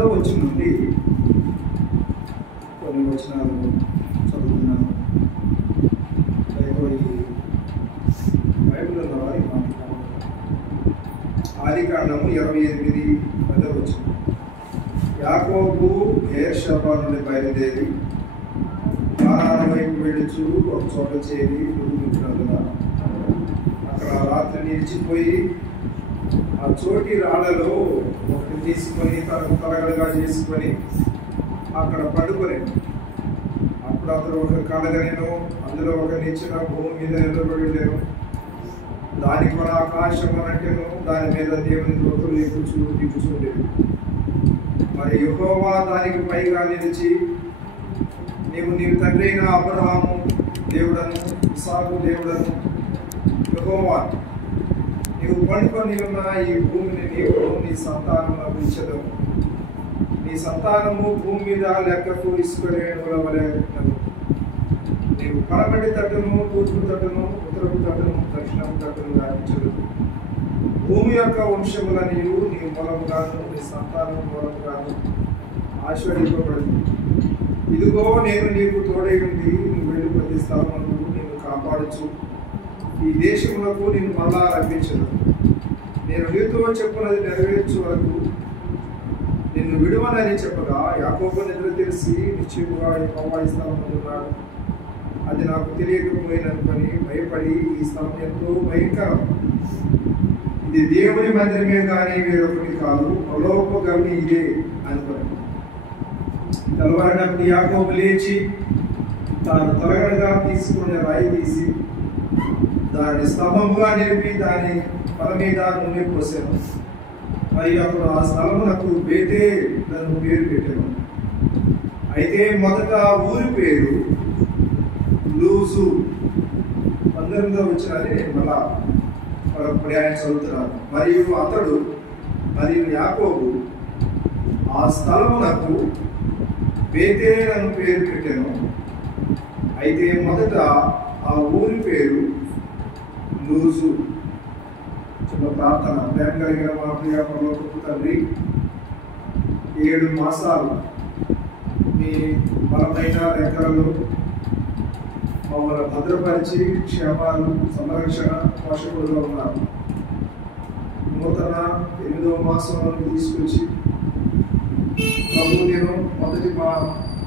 10వ వచనం నుండి కొన్ని వచనాలు చదువుతున్నాను. బైబిల్ ఉన్న వారి ఆదికాండము 28 10వ వచనం. యాకోబు బెయేర్షెబా నుండి బయలుదేరి కానాను వైపు వెడుచు ఒక చోట చేరి గుడిముట్టినందున అక్కడ రాత్రి నిలిచిపోయి ఆ చోటి రాళ్లలో ఒకటి తీసుకొని తనకు తలగడగా చేసుకొని అక్కడ పడుకొని అప్పుడు అతను ఒక కలగనేను, అందులో ఒక నిచ్చెన భూమి మీద నిలబడి ఉండేను. దాని కూడా ఆకాశం అంటేను, దాని మీద దేవుని దూతలు దిగుచుండేవి. మరి యెహోవా దానికి పైగా నిలిచి, నీ తండ్రి అయిన అబ్రహాము దేవుడను, ఇస్సాకు దేవుడను యెహోవా, నీవు పండుకొని ఉన్న ఈ భూమిని నీవు నీ సంతానమునకు ఇచ్చెదవు. నీ సంతానము భూమి మీద లెక్కకు ఇసుక రేణువుల వలె. నీవు పడమటి తట్టును, తూర్పు తట్టును, ఉత్తరపు తట్టును, దక్షిణపు తట్టును వ్యాపించదు. భూమి యొక్క వంశములను నీ మూలముగాను నీ సంతానం మూలముగాను ఆశీర్వదింపబడింది. ఇదిగో నేను నీకు తోడై ఉండి నువ్వు వెళ్ళి ప్రతి స్థలమును నిన్ను కాపాడుచు ఈ దేశములకు నిన్ను మళ్ళా రప్పించదు. నేను నీతో చెప్పున్నది నెరవేర్చు వరకు నిన్ను విడువనని చెప్పగా యాకోబు నిద్ర తెలిసి నిశ్చయముగా యెహోవా ఈ స్థలంలో ఉన్నాడు, అది నాకు తెలియకపోయిననుకొని భయపడి, ఈ స్థలం ఎంతో భయంకరం, ఇది దేవుని మందిరమే కానీ వేరొకటి కాదు, ప్రలోభ గమని ఇదే అనుకుని తెల్లవారినప్పుడు యాకోబు లేచి తాను తలగడగా తీసుకునే రాయి తీసి దాన్ని స్తంభముగా నిలిపి దాని తల మీద నూనె పోసాను. మరియు అప్పుడు ఆ స్థలమునకు బేతేల్ అని పేరు పెట్టాను. అయితే మొదట ఊరి పేరు లూజు. 19వ వచనాన్ని నేను మళ్ళా పర్యాయం చదువుతున్నాను. మరియు యాకోబు ఆ స్థలమునకు బేతేల్ అని పేరు పెట్టాను. అయితే మొదట ఆ ఊరి పేరు లూజు. చిన్న ప్రార్థన. ప్రేమ కలిగిన మా ప్రియ పరలోకపు తండ్రి, 7 మాసాలు మీ బలమైన రెక్కలలో మమ్మల్ని భద్రపరిచి క్షేమాలు సంరక్షణ పోషకుడుగా ఉన్నారు. నూతన 8వ మాసంలోకి తీసుకొచ్చి మొదటి మా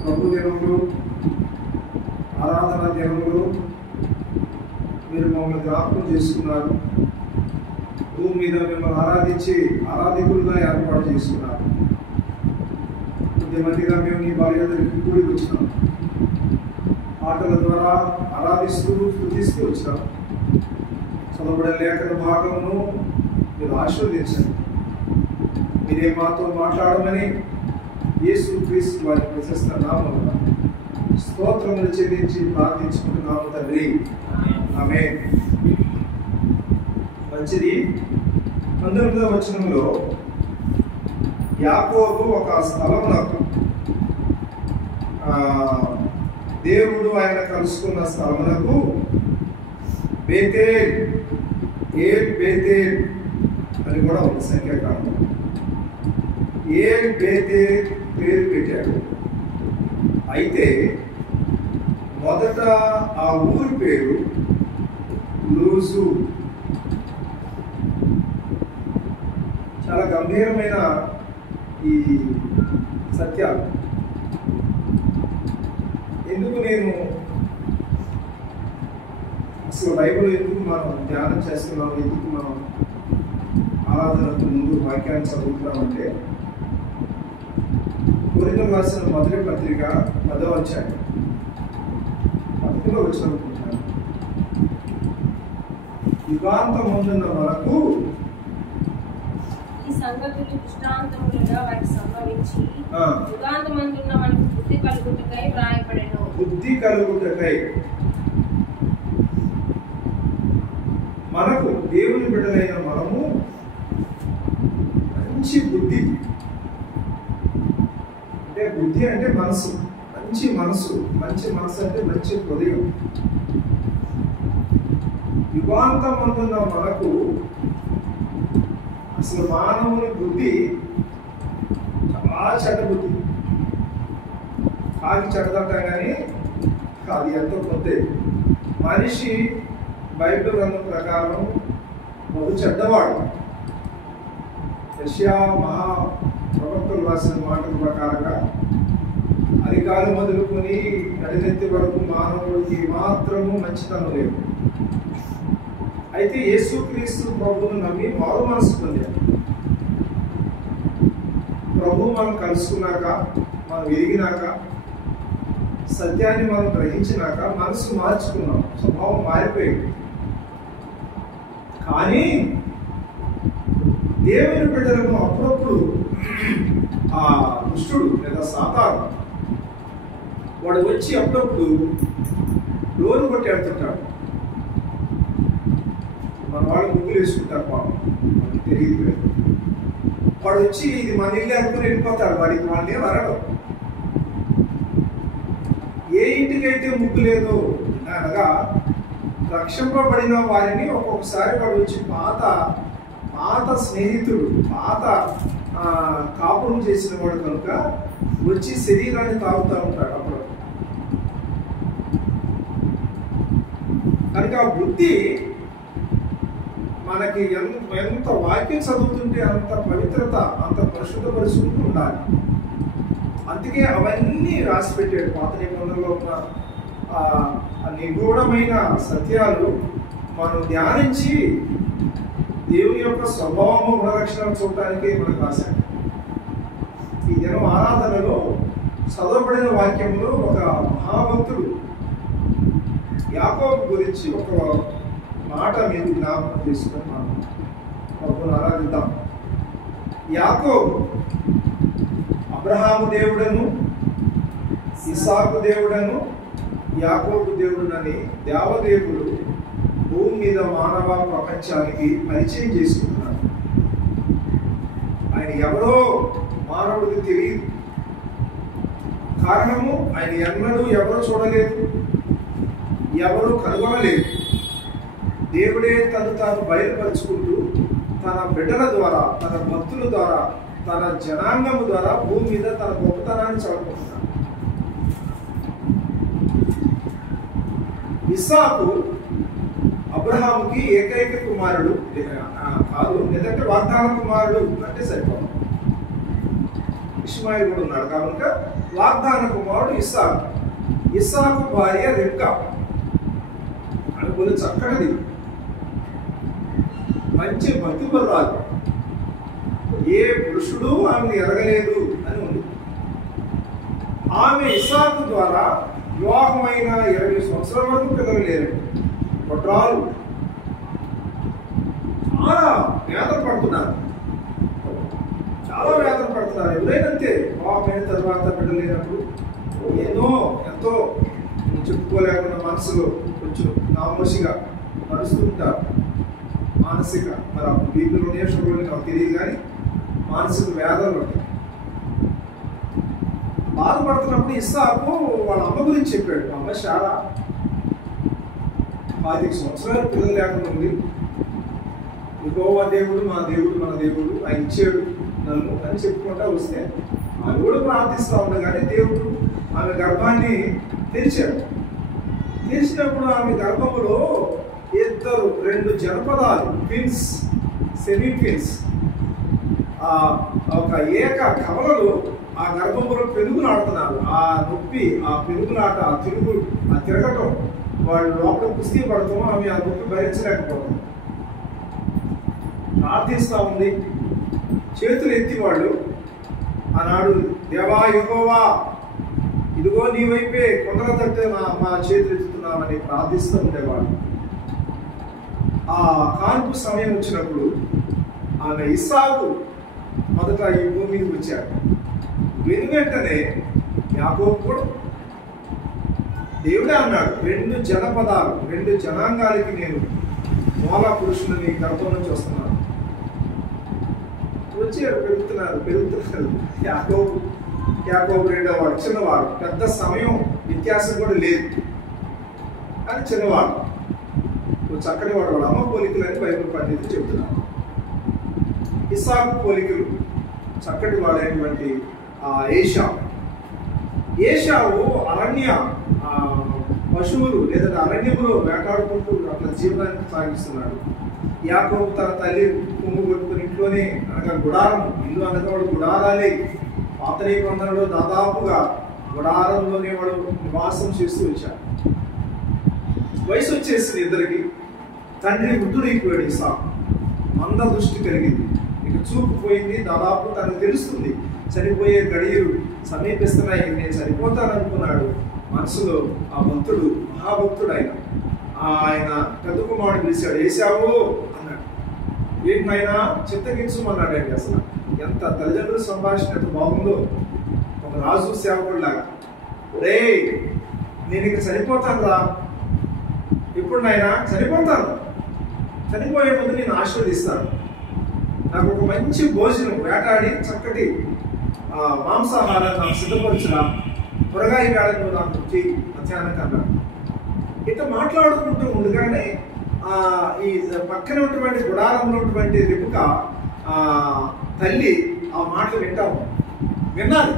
ప్రభు దినంలో ఆరాధన దినంలో మీరు మమ్మల్ని జ్ఞాపకం చేసుకున్నారు. భూమి మీద మిమ్మల్ని ఆరాధికులుగా ఏర్పాటు చేసుకున్నారు. కొద్దిమందిగా మేము నీ బాల్యతకి కూడి వచ్చినాం. ఆటల ద్వారా ఆరాధిస్తూ స్తుతిస్తూ వచ్చినాం. చదవబడే లేఖన భాగమును మీరు ఆశీర్వదించండి. మీరే మాతో మాట్లాడమని యేసుక్రీస్తు వారి ప్రశస్త నామమున స్తోత్రములు చెల్లించి ప్రార్థించుకుంటున్నాము తండ్రి, ఆమేన్. మంచిది. 19వ వచనంలో యాకోబు ఒక స్థలమునకు, దేవుడు ఆయన కలుసుకున్న స్థలమునకు బేతేల్ అని కూడా ఒక సంఖ్యాకాలం బేతేల్ పేరు పెట్టాడు. అయితే మొదట ఆ ఊరి పేరు లూజు. చాలా గంభీరమైన ఈ సత్యాలు. ఎందుకు నేను అసలు బైబిల్ ఎందుకు మనం ధ్యానం చేస్తున్నాం, ఎందుకు మనం ఆరాధనకు ముందు వాక్యాన్ని చదువుతున్నామంటే, కొరింథీయులకు రాసిన మొదటి పత్రిక 10వ అధ్యాయం 11వ వచనం అనుకుంటున్నాను. యుగాంతమందున్న మనకు ఈ సంగతులు దృష్టాంతములుగా వారికి సంభవించి యుగాంతమందున్న మనకు బుద్ధి కలుగుటకై వ్రాయబడెను. బుద్ధి కలుగుటకై మనకు దేవుని బిడ్డలైన మనము మంచి బుద్ధి, అంటే బుద్ధి అంటే మనసు, మంచి మనసు అంటే మంచి హృదయం. యుగాంతమందున్న మనకు, అసలు మానవుని బుద్ధి చాలా చాలా చెడ్డ బుద్ధి. కాకి చెడ్డదంటాం కానీ అది ఎంతో కొత్త. మనిషి బైబిల్ గ్రంథం ప్రకారం బహు చెడ్డవాడు. యెషయా మహా ప్రవక్తలు రాసిన మాటల ప్రకారంగా అధికారులు మొదలుకొని నడినెత్తి వరకు మానవుడికి మాత్రము మంచితనం లేదు. అయితే యేసుక్రీస్తు ప్రభువును నమ్మి మారు మనసు పొందారు. ప్రభు మనం కలుసుకున్నాక, మనం ఎదిగినాక, సత్యాన్ని మనం గ్రహించినాక మనసు మార్చుకున్నాం, స్వభావం మారిపోయింది. కానీ దేవుని బిడ్డలను అప్పుడప్పుడు ఆ దుష్టుడు లేదా సాతాను వాడు వచ్చి అప్పుడప్పుడు డోరు కొట్టి ఆడుతుంటాడు. మన వాళ్ళు ముగ్గులు వేసుకుంటారు, పాపం మనకు తెలియదు. వాడు వచ్చి ఇది మన ఇల్లు అనుకుని వెళ్ళిపోతాడు. వాడికి వాళ్ళే వరడం. ఏ ఇంటికైతే ముగ్గు లేదో అనగా రక్షింపబడిన వారిని ఒక్కొక్కసారి వాడు వచ్చి పాత స్నేహితుడు, పాత కాపురం చేసిన వాడు కనుక వచ్చి శరీరాన్ని తాగుతూ ఉంటాడు అప్పుడు. కనుక ఆ బుద్ధి మనకి ఎంత వాక్యం చదువుతుంటే అంత పవిత్రత, అంత పరిశుద్ధపరుచుకుంటూ ఉండాలి. అందుకే అవన్నీ రాసి పెట్టాడు. పాత నిబంధనలో ఉన్న నిగూఢమైన సత్యాలు మనం ధ్యానించి దేవుని యొక్క స్వభావము, గుణలక్షణాలు చూడటానికి మనకు రాశాడు. ఈ దినం ఆరాధనలో చదవబడిన వాక్యంలో ఒక మహాభక్తుడు యాకోబు గురించి ఒక మాట మీరు జ్ఞాపకం చేసుకొని మనం ప్రభువును ఆరాధిద్దాం. యాకోబు అబ్రహాము దేవుడను, ఇస్సాకు దేవుడను, యాకోబు దేవుడునని దేవదేవుడు భూమి మీద మానవ ప్రపంచానికి పరిచయం చేసుకుంటున్నాడు. ఆయన ఎవరో మానవుడికి తెలియదు. కారణము ఆయన ఎన్నడూ ఎవరు చూడలేదు, ఎవరు కనుగొనలేదు. దేవుడే తాను బయలుపరుచుకుంటూ తన బిడ్డల ద్వారా, తన భక్తుల ద్వారా, తన జనాంగము ద్వారా భూమి మీద తన గొప్పతనాన్ని చాటుకుంటున్నాడు. ఇస్సాకు అబ్రహాముకి ఏకైక కుమారుడు కాదు, లేదంటే వాగ్దాన కుమారుడు అంటే సరిపోదు. ఇష్మాయిల్ కూడా ఉన్నాడు కనుక వాగ్దాన కుమారుడు ఇస్సాకు. ఇస్సాకు భార్య రెబ్కా. ఆమె కొంచెం చక్కనిది, మంచి భక్తి పరురాలు. ఏ పురుషుడు ఆమెను ఎరగలేదు అని ఉంది. ఆమె ఇస్సాకు ద్వారా వివాహమైన 20 సంవత్సరాల వరకు పిల్లలు లేరు. కొట్రాలు చాలా వేదన పడుతున్నారు, చాలా వేదన పడుతున్నారు. ఎవరైనంతే వివాహమైన తర్వాత బిడ్డలు లేనప్పుడు ఎంతో చెప్పుకోలేకుండా మనసులో కొంచెం నామోషిగా నడుస్తుంటారు. మానసిక మరి అప్పుడు బీపీలు నేర్చుకోవడం నాకు తెలియదు, కానీ మానసిక వేదనలు ఉంటాయి. బాధపడుతున్నప్పుడు ఇస్సాకు వాళ్ళ అమ్మ గురించి చెప్పాడు. మా అమ్మ చాలా 25 సంవత్సరాలు పిల్లలు లేకుండా ఉంది. యెహోవా దేవుడు మా దేవుడు, మన దేవుడు, ఆయన ఇచ్చాడు నన్ను అని చెప్పుకుంటా వస్తే ఆమె కూడా ప్రార్థిస్తూ ఉంది. కానీ దేవుడు ఆమె గర్భాన్ని తెరిచాడు. తెరిచినప్పుడు ఆమె గర్భములో 2 జనపదాలు, ట్విన్స్, సెమీ ట్విన్స్, ఒక ఏక కవలలు ఆ గర్భంలో పెరుగులాడుతున్నారు. ఆ నొప్పి, ఆ పెరుగులాట, ఆ తిరగటం, వాళ్ళు లోపల కుస్తీ పడతాం. ఆమె ఆ నొప్పి భరించలేకపోతాం. ప్రార్థిస్తూ ఉంది. చేతులు ఎత్తి వాళ్ళు ఆనాడు దేవా యెహోవా ఇదిగో నీ వైపే కొండల తట్టే మా చేతులు ఎత్తుతున్నామని ప్రార్థిస్తూ ఉండేవాడు. ఆ కాన్పు సమయం వచ్చినప్పుడు ఆమె ఇస్సాకు మొదట ఈ భూమి మీదకి వచ్చాడు. వెంటనే యాకోబు కూడా దేవుడే అన్నాడు, 2 జనపదాలు, 2 జనాంగాలకి నేను మూల పురుషులని గర్భం నుంచి వస్తున్నాను. వచ్చారు, పెరుగుతున్నారు. యాకోబు 2వ వాడు, చిన్నవాడు. పెద్ద సమయం వ్యత్యాసం కూడా లేదు, కానీ చిన్నవాడు. చక్కని వాడు. వాడు అమ్మ పోలికలు అని బైబిల్ పండితులు చెప్తున్నారు. ఇస్సాకు పోలికలు చక్కటి వాడైనటువంటి ఏశావు అరణ్య పశువులు లేదా అరణ్యములో వేటాడుకుంటూ అట్లా జీవనాన్ని సాగిస్తున్నాడు. యాకోబు తన తల్లి కొమ్ము కొట్టుకుని ఇంట్లోనే అనగా గుడారం, ఇల్లు అనగా వాడు గుడారాలే. పాత నిబంధనలో దాదాపుగా గుడారంలోనే వాడు నివాసం చేస్తూ వచ్చాడు. వయసు వచ్చేసింది ఇద్దరికి. తండ్రి వృద్ధుడైపోయాడు ఇస్సాకు. మంద దృష్టి కలిగింది, ఇక చూపు పోయింది. దాదాపు తనకు తెలుస్తుంది చనిపోయే గడియలు సమీపిస్తున్నాయి, నేను చనిపోతాననుకున్నాడు మనసులో. ఆ భక్తుడు మహాభక్తుడు ఆయన పెద్ద కుమారుడు పిలిచాడు, ఏశావు అన్నాడు. ఏంటైనా చిత్తగించమన్నాడు అండి. అసలు ఎంత తల్లిదండ్రుల సంభాషణ ఎంత బాగుందో. ఒక రాజు సేవకుడు లాగా, రే నేను ఇక చనిపోతాను రా. ఇప్పుడు నాయన చనిపోతాను, చనిపోయే ముందు నేను ఆశీర్వదిస్తాను. నాకు ఒక మంచి భోజనం వేటాడి చక్కటి మాంసాహారాన్ని నాకు సిద్ధపరచురా, త్వరగా ఈ వేళ నువ్వు నాకు చెయ్యి మధ్యాహ్నం కన్నా. ఇట్లా మాట్లాడుకుంటూ ఉండగానే ఈ పక్కన ఉన్నటువంటి గుడారంలో ఉన్నటువంటి రిపుక తల్లి ఆ మాటలు విన్నాడు.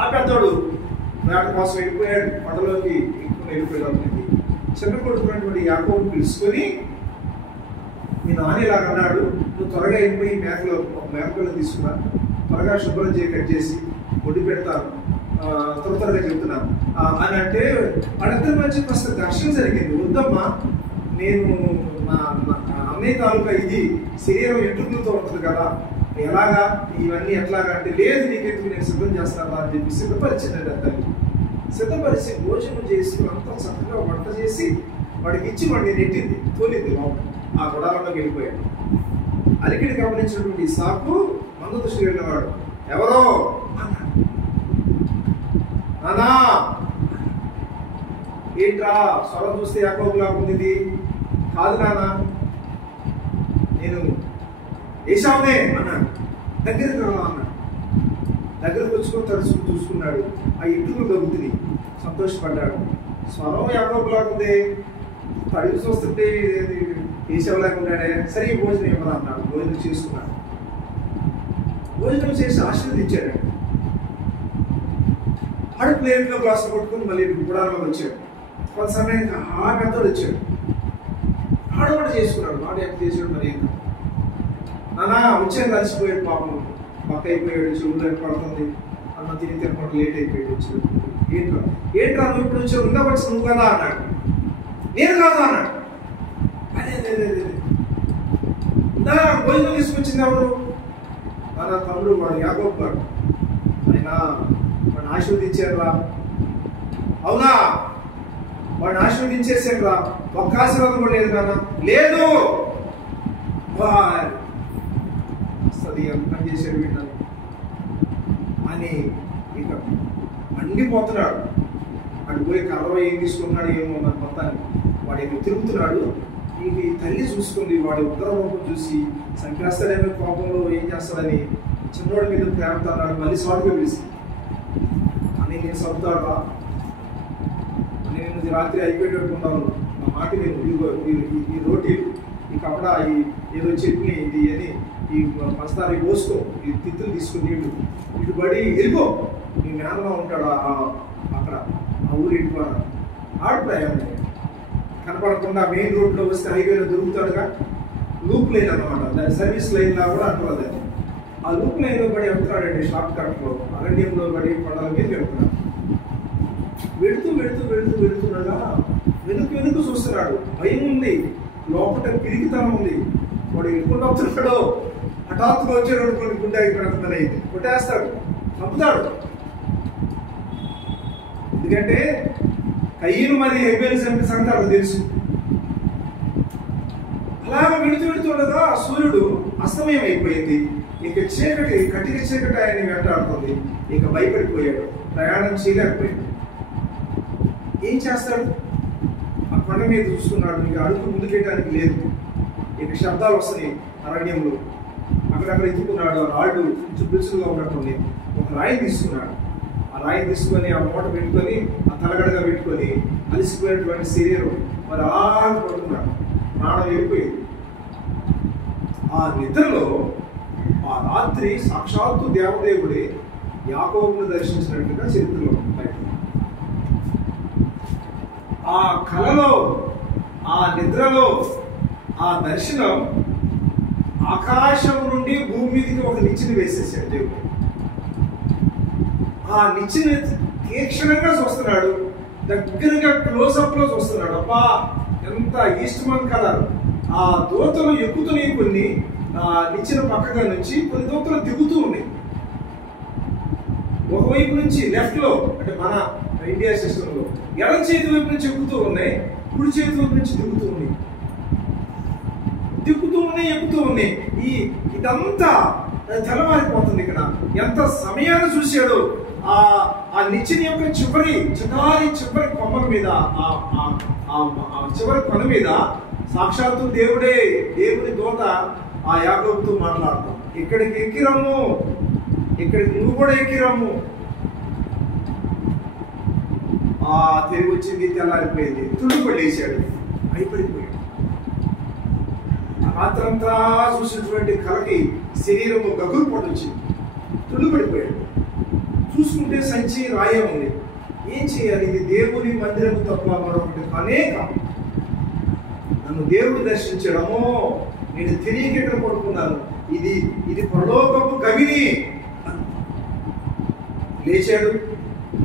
ఆ పెద్దోడు వేట కోసం వెళ్ళిపోయాడు, పంటలోకి వెళ్ళిపోయాడు. చిన్న కొడుకున్నటువంటి యాకోబుని పిలుచుకొని, మీ నాన్న ఇలాగ అన్నాడు, నువ్వు త్వరగా వెళ్ళిపోయి మేకలు తీసుకున్నా, త్వరగా శుభ్రం కట్ చేసి ఒడ్డు పెడతాను, త్వరగా చెబుతున్నాను అని అంటే వాళ్ళిద్దరి మధ్య కాస్త ఘర్షణ జరిగింది. వద్దమ్మా, నేను నా అన్నయ్య తాలూకా ఇది శరీరం ఎంట్రుకలతో ఉంటుంది కదా, ఎలాగా ఇవన్నీ ఎట్లాగా అంటే, లేదు నీకెందుకు నేను సిద్ధం చేస్తాను అని చెప్పి సిద్ధపరిచిందండి. తల్లి సిద్ధపరిచి భోజనం చేసి అంతా చక్కగా వంట చేసి వాడికి ఇచ్చి వాడిని నెట్టింది, తోలింది లోపల. ఆ గుడారంలోకి వెళ్ళిపోయాడు. అలికిడి గమనించినటువంటి ఇస్సాకు మంద దృష్టి వెళ్ళినవాడు, ఎవరో అన్నాడు. నానా ఏంట్రా స్వరం చూస్తే యాకోబులా ఉంది. కాదు నాన్న, నేను ఏశావునే అన్నాడు. దగ్గరికి రా అన్నాడు. దగ్గరకు వచ్చుకొని తడుచుకుని చూసుకున్నాడు. ఆ ఇంటికి దొరుకుతుంది, సంతోషపడ్డాడు. స్వరం యాకోబులా ఉంది, తడికి చూస్తుంటే ఏశావులాగా ఉన్నాడే. సరే భోజనం ఇవ్వరా అన్నాడు. భోజనం చేసుకున్నాడు. భోజనం చేసి ఆశీర్వదించాడు. ఆడు ప్లేట్లో గ్లాసులు కొట్టుకుని మళ్ళీ గుడారంలోకి వచ్చాడు. కొంత సమయానికి ఆ పెద్దోడు వచ్చాడు. ఆడు కూడా చేసుకున్నాడు. వాడు ఎంత చేసాడు మరి నానా వచ్చాను, కలిసిపోయాడు. పాపం పక్క అయిపోయాడు, చెవులు పడుతుంది, అన్న తినకుండా లేట్ అయిపోయాడు. వచ్చాడు. ఏంట్రా నువ్వు ఇప్పుడు వచ్చావు, ఉందా వచ్చి నువ్వు కదా అన్నాడు. నేను కాదు అన్నాడు. అదే భోజనం తీసుకొచ్చింది ఎవరు? మన తమ్ముడు వాడు యాకోబు గారు. ఆయన వాడిని ఆశీర్వదించారు రా. అవునా, వాడిని ఆశీర్వదించేసాను రా. ఒక్క ఆశీర్వాదం కూడా లేదు నాన్న. లేదు వస్తుంది, పని చేశాడు విన్నాను అని ఇక మండిపోతున్నాడు. అటు పోయి కర్ర ఏం తీసుకున్నాడు ఏమో నాకు మొత్తాన్ని. వాడు ఏమో తిరుగుతున్నాడు. ఈ తల్లి చూసుకుంది, వాడి ఉగ్రరూపం చూసి చంపేస్తాడేమో కోపంలో ఏం చేస్తాడని చిన్నోడి మీద ప్రేమతో అన్నాడు. మళ్ళీ సాటుగా పిలిచి అని నేను చదువుతాడా, నేను రాత్రి అయిపోయేటట్టుకున్నాను, నా మాట నేను ఈ రోటీలు, ఈ కపడా, ఈ ఏదో చట్నీ, ఇది అని ఈ పంచదార పోసుకో, ఈ తిత్తులు తీసుకుని నీళ్ళు ఇటు పడి వెళ్ళిపో, నీ మేనలో ఉంటాడు అక్కడ ఆ ఊరు ఇంటి ఆడు ప్రయాణం కనపడకుండా మెయిన్ రోడ్లో వస్తే హైవేలో దొరుకుతాడుగా. లూప్ లైన్ అనమాట, దాని సర్వీస్ లైన్ లా కూడా అంటారు. దాన్ని ఆ లూప్ లైన్లో పడి వెళ్తున్నాడండి. షార్ట్ కట్లో అరణ్యంలో పడి కొండల మీద వెళ్తున్నాడు. వెళుతుండగా వెనుక చూస్తున్నాడు. భయం ఉంది, లోపల పిరికితనం ఉంది. వాడు ఎప్పుడు అవుతున్నాడో హఠాత్తుగా వచ్చాడు అనుకోండి, గుండె అయిపోయినట్టు కొట్టేస్తాడు, చంపుతాడు. ఎందుకంటే కయ్యను మరి హెబేలు చంపిన సంగతి అక్కడ తెలుసు. అలాగ వెళుతుండగా సూర్యుడు అస్తమయం అయిపోయింది. ఇక చీకటి, కటిక చీకటి ఆయన్ని వెంటాడుతుంది. ఇక భయపడిపోయాడు, ప్రయాణం చేయలేకపోయాడు. ఏం చేస్తాడు? ఆ కొండ మీద చూసుకున్నాడు. ఇక అడుగు ముందుకేయడానికి లేదు. ఇక శబ్దాలు వస్తున్నాయి అరణ్యంలో. అక్కడక్కడ ఎత్తుకున్నాడు. ఆ రాళ్ళు కొంచెం పిలుచులుగా ఉన్నట్టుంది. ఒక రాయి తీసుకున్నాడు. ఆ రాయి తీసుకొని ఆ మూట పెట్టుకొని ఆ తలగడగా పెట్టుకొని అలసిపోయినటువంటి శరీరం మరి అలాగ పడుతున్నాడు. ప్రాణం వెళ్ళిపోయింది. ఆ నిద్రలో ఆ రాత్రి రాత్రి సాక్షాత్తు దేవదేవుడే యాకోబును దర్శించినట్టుగా చరిత్రలో ఉంటాయి. ఆ కలలో, ఆ నిద్రలో, ఆ దర్శనం ఆకాశం నుండి భూమి మీదకి ఒక నిచ్చెన వేసేసాడు దేవుడు. ఆ నిచ్చెన తీక్షణంగా చూస్తున్నాడు, దగ్గరగా క్లోజప్ లో చూస్తున్నాడు. అబ్బా ఎంత ఈస్ట్మన్ కలర్. ఆ దూతలు ఎక్కుతున్నాయి, కొన్ని నిచ్చెన పక్కగా నుంచి కొన్ని దూతలు దిగుతూ ఉన్నాయి. ఒకవైపు నుంచి లెఫ్ట్ లో, అంటే మన ఇండియా సిస్టమ్ లో ఎడం చేతి వైపు నుంచి ఎక్కుతూ ఉన్నాయి, కుడి చేతి వైపు నుంచి దిగుతూ ఉన్నాయి, ఎక్కుతూ ఉన్నాయి. ఇదంతా తెల్లవారిపోతుంది. ఇక్కడ ఎంత సమయాన్ని చూశాడు. ఆ నిచ్చెన యొక్క చివరి కొమ్మల మీద, చివరి కొన మీద సాక్షాత్తు దేవుని దూత ఆ యాకోబుతో మాట్లాడతాం. ఇక్కడికి ఎక్కిరమ్ము, ఇక్కడికి నువ్వు కూడా ఎక్కిరమ్ము. తిరిగి వచ్చింది, తెల్లారిపోయింది. తుళ్ళిపడేసాడు, భయపడిపోయాడు. రాత్రంతా చూసినటువంటి కలకి శరీరము గగురు పడొచ్చింది, తుళ్ళిపడిపోయాడు. చూసుకుంటే సంచి రాయ ఉంది. ఏం చేయాలి? ఇది దేవుని మందిరము తప్ప మరొకటి కానే కాదు. నన్ను దేవుడు దర్శించడము, నేను తిరిగి ఎక్కడ పడుకున్నాను, ఇది పరలోకపు గవిని. లేచాడు,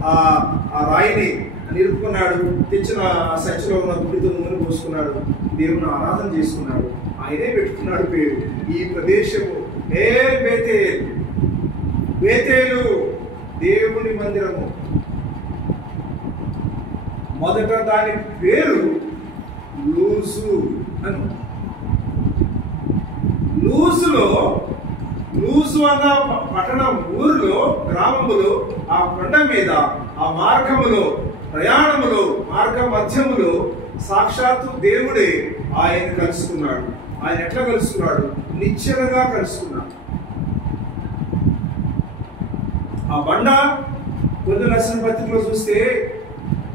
ఆ రాయిని నిలుపుకున్నాడు, తెచ్చిన సంచిలో ఉన్న గుడితో నూనె పోసుకున్నాడు, దేవుని ఆరాధన చేసుకున్నాడు. ఆయనే పెట్టుకున్నాడు పేరు. ఈ ప్రదేశము బేతేలు, దేవుని మందిరము. మొదట దాని పేరు లూజు అని. లూజు అన్న పట్టణం, ఊరిలో, గ్రామములో, ఆ కొండ మీద, ఆ మార్గములో, ప్రయాణములో, మార్గ మధ్యములో సాక్షాత్తు దేవుడే ఆయన కలుసుకున్నాడు. ఆయన ఎట్లా కలుసుకున్నాడు? నిశ్చలగా కలుసుకున్నాడు. ఆ బండ కొద్ది లక్షణ పత్రికలో చూస్తే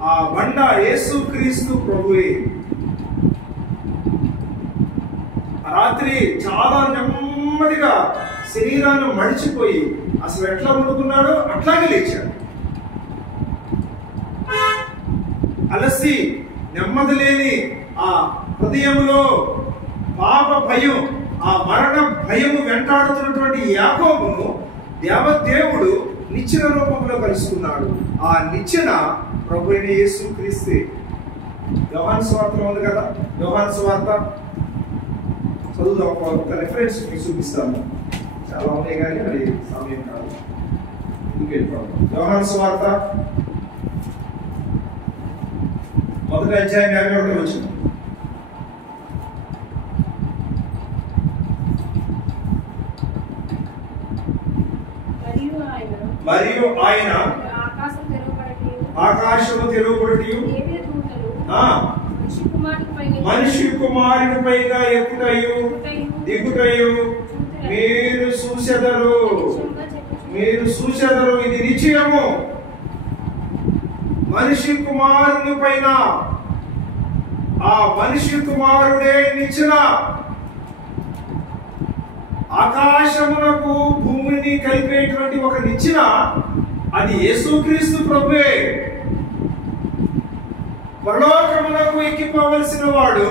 ఆ బండ యేసుక్రీస్తు ప్రభువే. రాత్రి చాలా నెమ్మదిగా శరీరాన్ని మడిచిపోయి అసలు ఎట్లా పడుకున్నాడో అట్లాగే లేచాడు. అలసి నెమ్మది లేని ఆ హృదయంలో పాప భయం, ఆ మరణ భయము వెంటాడుతున్నటువంటి యాకోబును దేవదేవుడు నిచ్చెన రూపంలో కలుసుకున్నాడు. ఆ నిచ్చెన ప్రభు అయిన యేసుక్రీస్తే. యోహాను సువార్తలో ఉంది కదా, యోహాను సువార్త చదువుదాం. ఒక రెఫరెన్స్ మీకు చూపిస్తాను. చాలా ఉన్నాయి కానీ అది సమయం కాదు. యోహాను సువార్త 1వ అధ్యాయం 51వ వచనం. మరియు ఆయన ఆకాశము తెరవబడి మనిషి కుమారుని పైగా ఎక్కుటయు దిగుటయు మీరు చూచెదరు. ఇది నిశ్చయము. మనిషి కుమారుని పైన, ఆ మనిషి కుమారుడే నిచ్చెన. ఆకాశమునకు భూమిని కలిపేటువంటి ఒక నిచ్చెన, అది యేసుక్రీస్తు ప్రభువే. పరలోకమునకు ఎక్కిపోవలసిన వాడు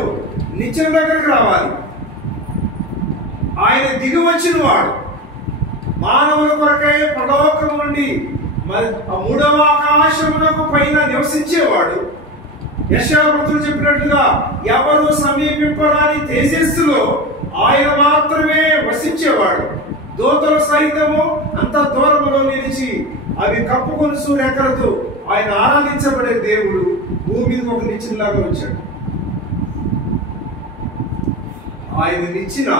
నిచ్చెన దగ్గరకు రావాలి. ఆయన దిగి వచ్చిన వాడు మానవుల కొరకై పరలోకము నుండి 3వ ఆకాశమునకు పైన నివసించేవాడు. యెషయా భక్తుడు చెప్పినట్లుగా ఎవరు సమీపింపరాని తేజస్సులో ఆయన మాత్రమే వసించేవాడు. దూతలు సైతము అంత దూరములో నిలిచి అవి కప్పుకొని సూర్యకలతో ఆయన ఆరాధించబడే దేవుడు భూమి మీద ఒక నిచ్చెనలాగా వచ్చాడు. ఆయన నిచ్చెన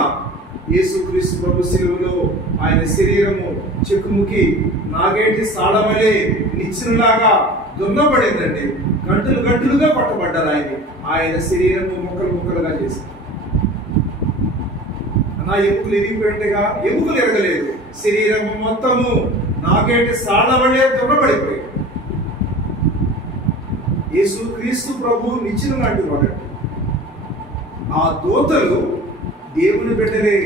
యేసుక్రీస్తు ప్రభు శిలువలో ఆయన శరీరము చెక్కుముకి నాగేటి సాడవలే నిచ్చెనలాగా దున్నబడిందండి. గంటలుగా పట్టబడ్డారు. ఆయన శరీరము ముక్కలుగా చేశారు. నా ఎముకలు ఇరిగిపోయినట్టుగా ఎముకలు ఎరగలేదు, శరీరము మొత్తము నాగేటి సాడవలే దున్నబడిపోయి. యేసుక్రీస్తు ప్రభు నిచ్చెన లాంటి వాడు. ఆ దూతలు దేవుని బిడ్డలే.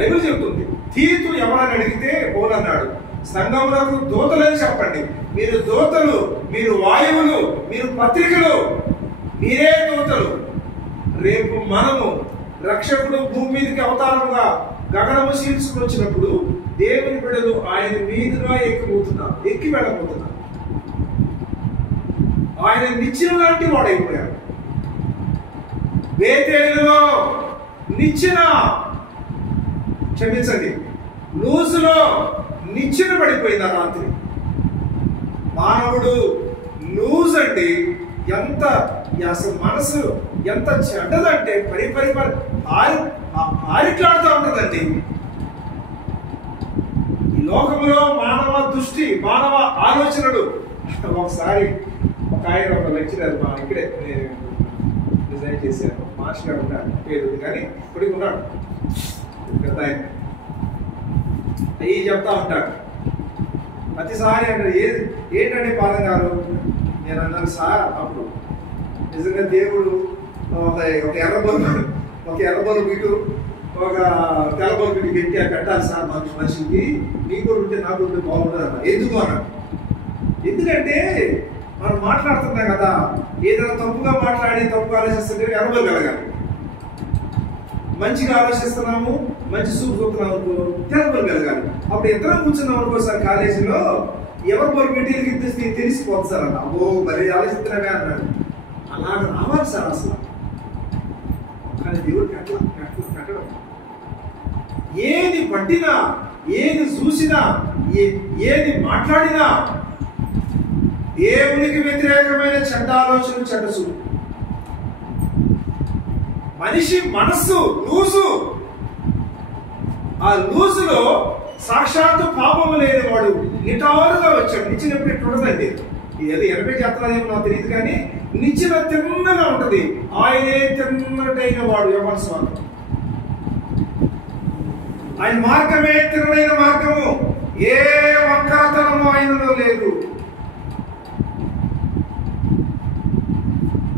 బైబిల్ చెబుతుంది. తీతు ఎవరని అడిగితే పౌలు అన్నాడు, సంఘములకు దూతలని చెప్పండి. మీరు దూతలు, మీరు వాయువులు, మీరు పత్రికలు, మీరే దూతలు. రేపు మనము రక్షకుడు భూమి మీదకి అవతారముగా గగనము శీర్చుకుని వచ్చినప్పుడు దేవుని బిడ్డలు ఆయన మీదుగా ఎక్కి వెళ్ళబోతున్నారు. ఆయన నిచ్చెన లాంటి వాడైపోయాడు. బేతేలులో నిచ్చెన, క్షమించండి, లూజులో నిచ్చెన పడిపోయింది ఆ రాత్రి. మానవుడు లూజ్ అండి. ఎంత అసలు మనసు ఎంత చెడ్డదంటే ఆరిట్లాడుతూ ఉంటుందండి. ఈ లోకంలో మానవ దృష్టి, మానవ ఆలోచనలు. ఒకసారి ఒక ఆయన, ఒక లెక్చరర్ మా ఇక్కడే డిజైన్ చేశాను, మాస్టర్ గారు ఉన్నాడు, పేరు కానీ ఇప్పటికి ఉన్నాడు పెద్ద ఆయన. అయ్యి చెప్తా ఉంటాడు ప్రతిసారి. అంటే ఏంటంటే పాదం గారు, నేను అన్నాను సార్, అప్పుడు నిజంగా దేవుడు ఒక ఎర్రబొలు ఇటు ఒక తెల్లబొలు ఇటు పెట్టి పెట్టాలి సార్ మనిషికి. నీకు ఉంటే నాకు ఉంటే బాగుంటుంది అన్న. ఎందుకు అన్నాడు. ఎందుకంటే మనం మాట్లాడుతున్నాం కదా, ఏదైనా తప్పుగా మాట్లాడి తప్పుగా ఆలోచిస్తుంటే ఎర్రబొలు కలగాలి. మంచిగా ఆలోచిస్తున్నాము, మంచి చూపు చూస్తున్నాము అనుకో, తెల్లబొలు కలగాలి. అప్పుడు ఇద్దరం కూర్చున్నాం అనుకో సార్ కాలేజీలో, ఎవరు బొలు పెట్టి తెలిసిపోతుంది సార్ అన్న. అబ్బో మరి ఆలోచిస్తున్నామే అన్నాడు. అలాగ రావాలి సార్ అసలు. కానీ దేవుడు పెట్టడం, ఏది పట్టినా, ఏది చూసినా, ఏది మాట్లాడినా దేవునికి వ్యతిరేకమైన చెడ్డ ఆలోచన, చెడ్డ చూపు. మనిషి మనస్సు లూజు. ఆ లూజులో సాక్షాత్తు పాపము లేని వాడు నిటారుగా వచ్చాడు. నిచ్చెన ఎప్పుడు ఎట్టు ఉండదండి. ఏదో ఎనభై చేస్తున్నారేమో నాకు తెలియదు, కానీ నిచ్చెన తిన్నగా ఉంటది. ఆయనే తిన్నటైన వాడు యోహాను స్వామి. ఆయన మార్గమే తిన్నైన మార్గము, ఏ వంకరతనము ఆయనలో లేదు.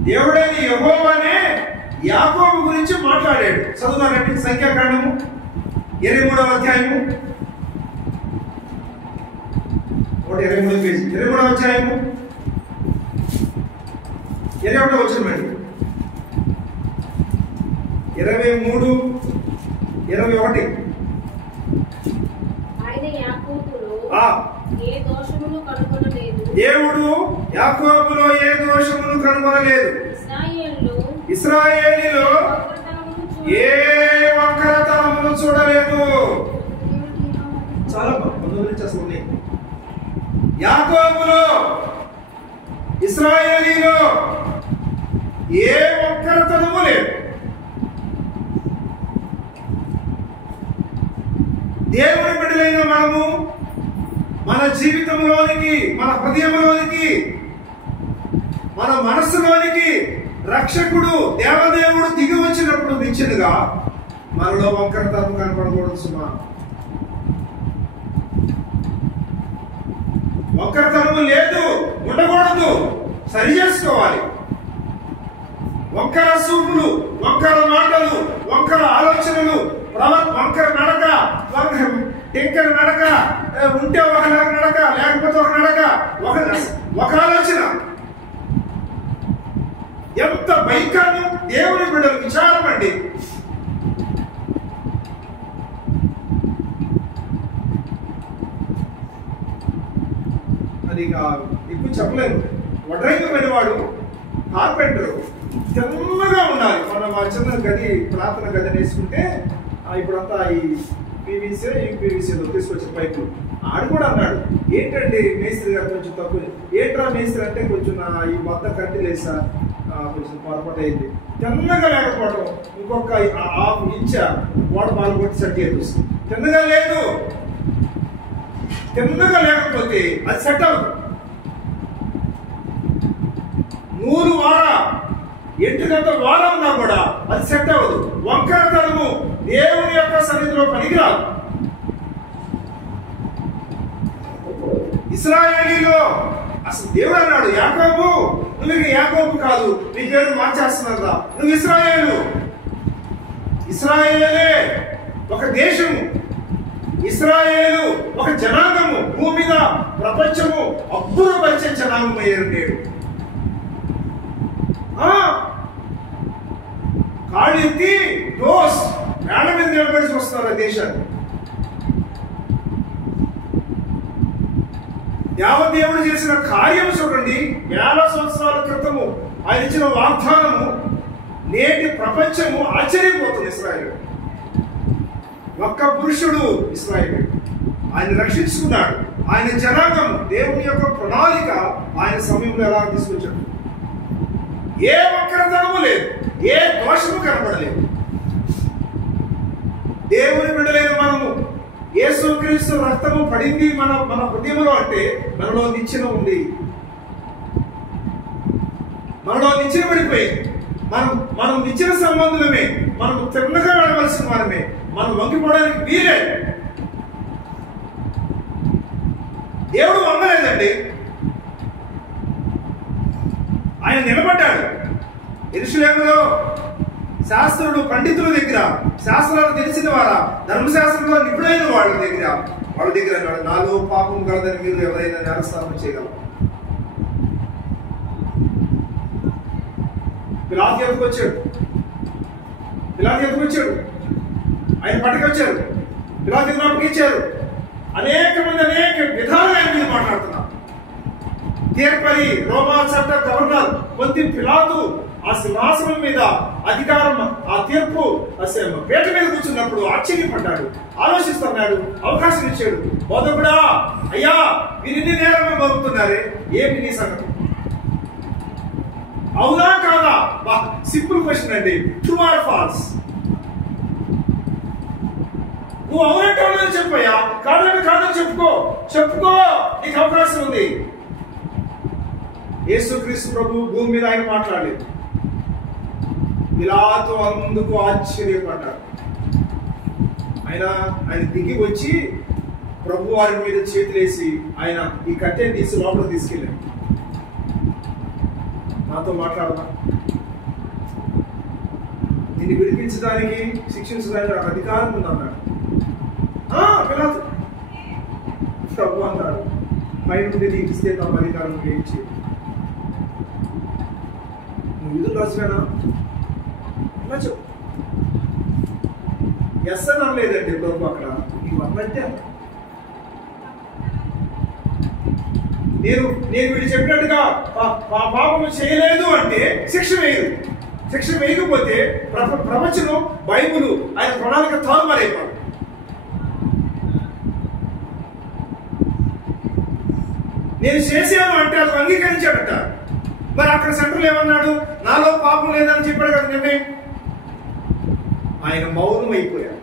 దేవుడైన యెహోవానే యాకోబు గురించి మాట్లాడాడు. చదువుతారండి సంఖ్యాకాండము 23వ అధ్యాయము, 23 పేజీ, 23వ అధ్యాయము 21వ వచనం, 23, 21. దేవుడు యాకోబులో ఏ దోషమును కనుగొనలేదు. ఇశ్రాయేలీలో ఏ వంకరతనమును చూడలేదు. చాలా బాగుంది. అసలు యాకోబులో, ఇశ్రాయేలీలో ఏ వంకరతనము లేదు. దేవుని బిడ్డలైన మనము మన జీవితంలోనికి, మన హృదయంలోనికి, మన మనస్సులోనికి రక్షకుడు దేవదేవుడు దిగి వచ్చినప్పుడు నిశ్చయంగా మనలో వంకరతనం కనపడకూడదు సుమా. వంకరతనము లేదు, ఉండకూడదు, సరి చేసుకోవాలి. వంకర చూపులు, వంకర మాటలు, వంకర ఆలోచనలు, వంకర నడక, టెంకర నడక, ఉంటే ఒక నడక, లేకపోతే ఒక నడక, ఒక ఆలోచన. ఎంత భయంకరం దేవుని బిడ్డలు విచారం అండి. అది ఎక్కువ చెప్పలేదు. వడ్రైన వాడు కార్పెంటర్ తెల్లగా ఉండాలి. మనం ఆ చిన్న గది, ప్రార్థన గది వేసుకుంటే ఇప్పుడంతా ఈ పీవీసీ, యూపీవీసీ తీసుకొచ్చిన పైపులు. ఆడు కూడా అన్నాడు, ఏంటండి మేస్త్రి గారు కొంచెం తక్కువ. ఏంట్రా మేస్త్రి అంటే, కొంచెం ఈ మొత్తం కట్టి లేదు సార్, కొంచెం పొరపాటు అయింది. తెల్లగా లేకపోవడం, ఇంకొక 1/2 ఇంచ్ గోడ బాల్ కొట్టి సెట్ చేసి. తెల్లగా లేదు, తెల్లగా లేకపోతే అది సెట్ అవుతుంది. 100 వార ఎంటుకంత వార ఉన్నా కూడా అది సెట్ అవ్వదు. వంకరతనము దేవుని యొక్క సన్నిధిలో పనికిరాదు. ఇశ్రాయేలీలో అసలు దేవుడు అన్నాడు, యాకోబు, నువ్వు ఇక యాకోబు కాదు, నీ పేరు మార్చేస్తున్నారా, నువ్వు ఇశ్రాయేలు. ఇశ్రాయేలే ఒక దేశము, ఇశ్రాయేలు ఒక జనాంగము, భూమి మీద ప్రపంచము అబ్బురపరిచే జనాంగం అయ్యారు. నేడు కాళ్ళు ఎత్తి డోస్ మేడ మీద నిలబడి వస్తున్నారు ఆ దేశాన్ని. దేవదేవుడు చేసిన కార్యం చూడండి. వేల సంవత్సరాల క్రితము ఆయన ఇచ్చిన వాగ్దానము నేటి ప్రపంచము ఆశ్చర్యపోతుంది. ఇశ్రాయేలు ఒక్క పురుషుడు ఇశ్రాయేలు ఆయన రక్షించుకున్నాడు. ఆయన జనాంగము దేవుని యొక్క ప్రణాళిక ఆయన సమయంలో ఎలా తీసుకొచ్చాడు. ఏ వక్రతనము లేదు, ఏ దోషము కనబడలేదు. దేవుని బిడ్డలైన మనము యేసుక్రీస్తు రక్తము పడింది మన హృదయంలో అంటే మనలో నిచ్చెన ఉంది, మనలో నిచ్చెన పడిపోయింది. మనం నిచ్చెన సంబంధులమే, మనం తిన్నగా వెళ్ళవలసిన వారమే, మనం వంగిపోవడానికి వీలే. దేవుడు వంగలేదండి, ఆయన నిలబడ్డాడు. యెరూషలేములో శాస్త్రులు పండితుల దగ్గర, శాస్త్రాలు తెలిసిన వారా, ధర్మశాస్త్రంలో నిపుణులైన వాళ్ళ దగ్గర నాలో పాపం కలదని మీరు ఎవరైనా నేరస్థాపన చేయగలరు. పిలాతు ఎదుకు వచ్చాడు, ఆయన పట్టుకొచ్చారు, పిలాతు ఎదురు అప్పగించారు. అనేక మంది అనేక విధాలుగా ఆయన మీద మాట్లాడుతున్నారు. తీర్పరి రోమా చట్ట గవర్నర్ పొంతి పిలాతు ఆ సింహాసనం మీద అధికారం, ఆ తీర్పు పీట మీద కూర్చున్నప్పుడు ఆశ్చర్యపడ్డాడు, ఆలోచిస్తున్నాడు, అవకాశం ఇచ్చాడు. బోధకుడా, అయ్యా వీరిన్ని నేరమే బతుకుతున్నారే, ఏమి నీ సంగతి, అవునా కాదా? సింపుల్ క్వశ్చన్ అండి. True or false? నువ్వు అవునంటే అవునని చెప్పయ్యా, కాదంటే కాదని చెప్పుకో, నీకు అవకాశం ఉంది. యేసుక్రీస్తు ప్రభు భూమి మీద ఆయన మాట్లాడలేదు. పిలాతు అందుకు ఆశ్చర్యపడ్డాడు. ఆయన దిగి వచ్చి ప్రభు వారి మీద చేతులేసి ఆయన ఈ కట్టెని తీసి లోపల తీసుకెళ్ళాడు. నాతో మాట్లాడదా? దీన్ని విడిపించడానికి, శిక్షించడానికి నాకు అధికారం ఉందన్నాడు. పిలాతు ప్రభు అన్నాడు, పై నుండి నీకు ఇస్తే తమ అధికారం ఇచ్చి నువ్వు విధులు రాసినా చెప్పు. ఎస్ అని అనలేదండి ప్రభు అక్కడ. ఇవన్నంటే నేను వీడు చెప్పినట్టుగా పాపము చేయలేదు అంటే శిక్ష వేయకపోతే ప్రపంచం బైబుల్ ఆయన ప్రణాళిక తారుమారైపోదు. నేను చేశాను అంటే అది అంగీకరించాడట. మరి అక్కడ సెంటర్లో ఏమన్నాడు? నాలో పాపం లేదని చెప్పాడు కదా నిన్నే. ఆయన మౌనం అయిపోయాడు.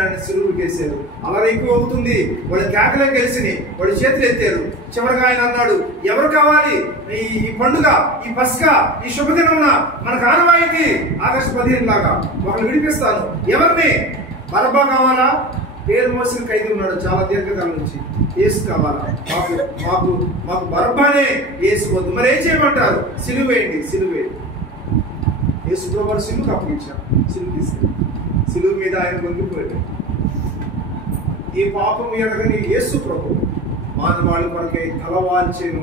ఆయన సిలువులు కేసారు. అలా ఎక్కువ అవుతుంది, వాడి కేకలే కలిసినాయి, వాడి చేతులు ఎత్తారు. చివరిగా ఆయన అన్నాడు, ఎవరు కావాలి ఈ పండుగ, ఈ పస్కా, ఈ శుభదినమున మనకు ఆనవాయితీ ఆగస్టు 15 లాగా ఒకరు విడిపిస్తాను. ఎవరిని? బరబ్బా కావాలా? పేరు మోసిన ఖైదీ ఉన్నాడు చాలా దీర్ఘకాలం నుంచి. యేసు కావాలా? మాకు బరబ్బానే, యేసు వద్దు. మరి ఏం చేయమంటారు? సిలువేయండి. యేసు ప్రభు సిలువుకు అప్పగించారు. సిలువు తీసుకెళ్ళి సిలువు మీద ఆయన వంగిపోయాడు. ఈ పాపం ఎనగని యేసు ప్రభు మానవాళి కొరకై తలవాంచెను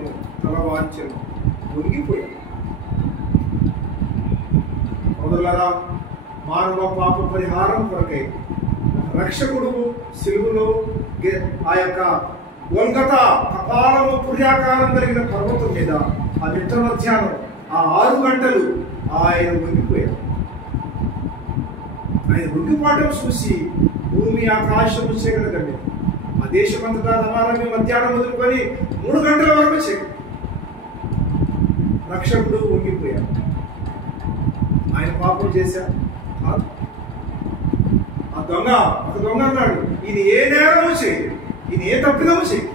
వంగిపోయాడు. మొదలరా మానవ పాప పరిహారం కొరకై రక్షకుడు సిలువులో ఆ యొక్క గొల్గొతా కపాలము పుర్యాకారం కలిగిన పర్వతం మీద ఆ మిట్ట మధ్యాహ్నం ఆ 6 గంటలు ఆయన వంగిపోయాడు. ఆయన వంగిపోవడం చూసి భూమి ఆకాశము చీకటి. ఆ దేశమంతటా సమానమే మధ్యాహ్నం మొదలుకొని 3 గంటల వరకు చీకటి. రక్షకుడు వంగిపోయాడు. ఆయన పాపం చేశాడు. ఒక దొంగ అన్నాడు, ఈయన ఏ నేరము చేయడు, ఈయన ఏ తప్పిదము చేయడు.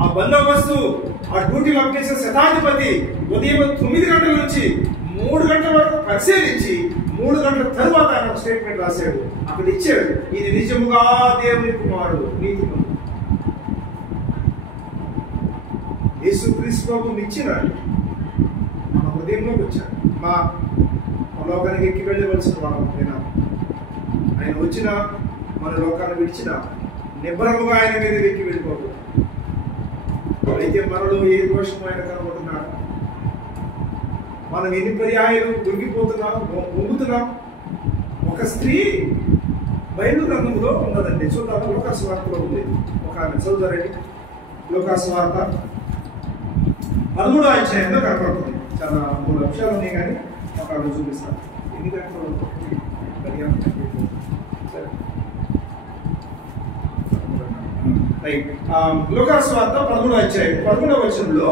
ఆ బందోబస్తు, ఆ డ్యూటీలో అప్పగించిన శతాధిపతి ఉదయం 9 గంటల నుంచి 3 గంటల వరకు పరిశీలించి 3 గంటల తరువాత ఆయన ఒక స్టేట్మెంట్ రాశాడు. అక్కడ ఇచ్చాడు, ఈయన నిజముగా దేవుని కుమారుడు, నీతిమంతుడు. యేసుక్రీస్తు ప్రభు నిచ్చినాడు, మన హృదయంలోకి వచ్చాడు. లోకానికి ఎక్కి వెళ్ళవలసిన వాళ్ళమైనా ఆయన వచ్చిన మన లోకాన్ని విడిచిన నిబ్బరముగా ఆయన మీద ఎక్కి వెళ్ళిపోతాడు. అయితే మనలో ఏ దోషం ఆయన కనబడుతున్నాడు? మనం ఎన్ని పర్యాయాలు దొరికిపోతున్నాం, పొంగుతున్నాం. ఒక స్త్రీ బైబిల్ గ్రంథంలో ఉన్నదండి, చూద్దాం. లోకాసు వార్తలో ఉంది. ఒక ఆమె చదువుతారండి. లోకాసు వార్త 13వ అధ్యాయంలో కనపడుతుంది. చాలా 3 అంశాలు ఉన్నాయి, కానీ ఒక ఆమె చూపిస్తాను. ఎన్ని గంటలు? లోకాసు వార్త 13వ అధ్యాయం 11వ వచనంలో